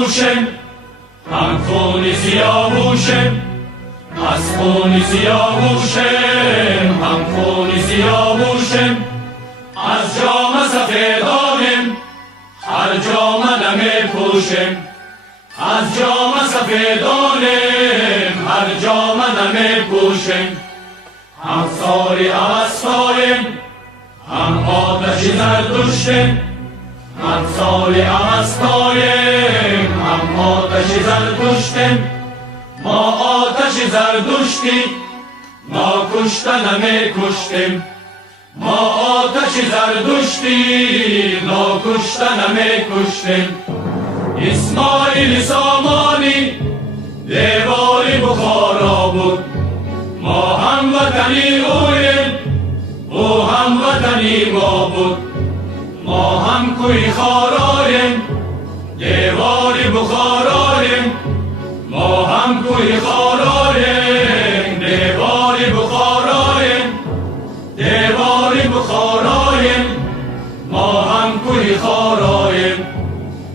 سیاوشیم، هم خون سیاوشیم، از خون سیاوشیم، هم خون سیاوشیم. از جام سفیدانیم، هر جام نمی پوشیم. از جام سفیدانیم، هر جام نمی پوشیم. هم ساری اوستاییم، هم آتش زردشتیم. هم ساری اوستاییم، هم آتش زردشتیم. ما آتش زردشتی، ما کشته نمی کشتیم. ما آتش زردشتی، ناکشته نمی کشتیم. اسماعیل سامانی دیوار بخارا بود. ما هم وطنی اویم، او هم وطنی ما بود. ما هم کوی خارایم، دیوار بخارایم. ما هم کوی خارایم، دیوار بخارایم. دیوار بخارایم، ما هم کوی خارایم.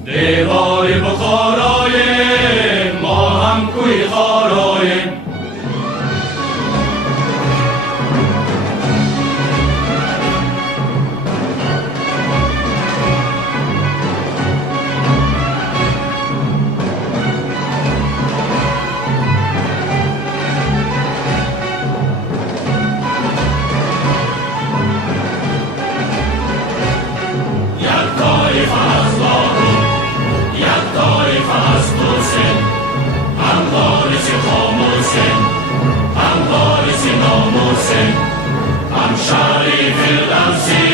دیوار بخارایم، ما هم کوی خارایم. هم شریف الدوسی،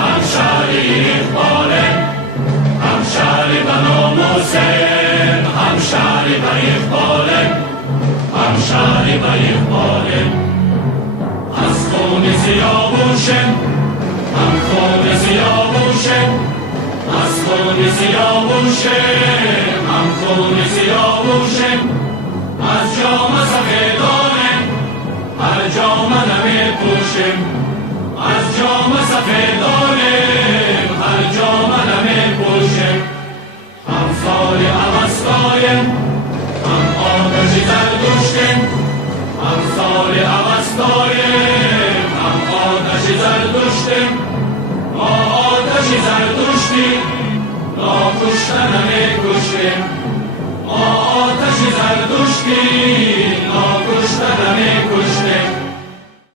هم شریف بالم. هم شریف ناموسم، هم شریف اقبالم. هم شریف اقبالم. از خون سیاوشم، هم خون سیاوشم. از خون سیاوشم، هم خون سیاوشم. از جام سفیدانم، هر جام نمی پوشیم. از جام سفیدانیم، هر جام نمی پوشیم. هم ساری اوستاییم، هم آتش زردشتیم. هم ساری اوستاییم، هم آتش زردشتیم. ما آتش زردشتی، ناکشته نمی کشتیم.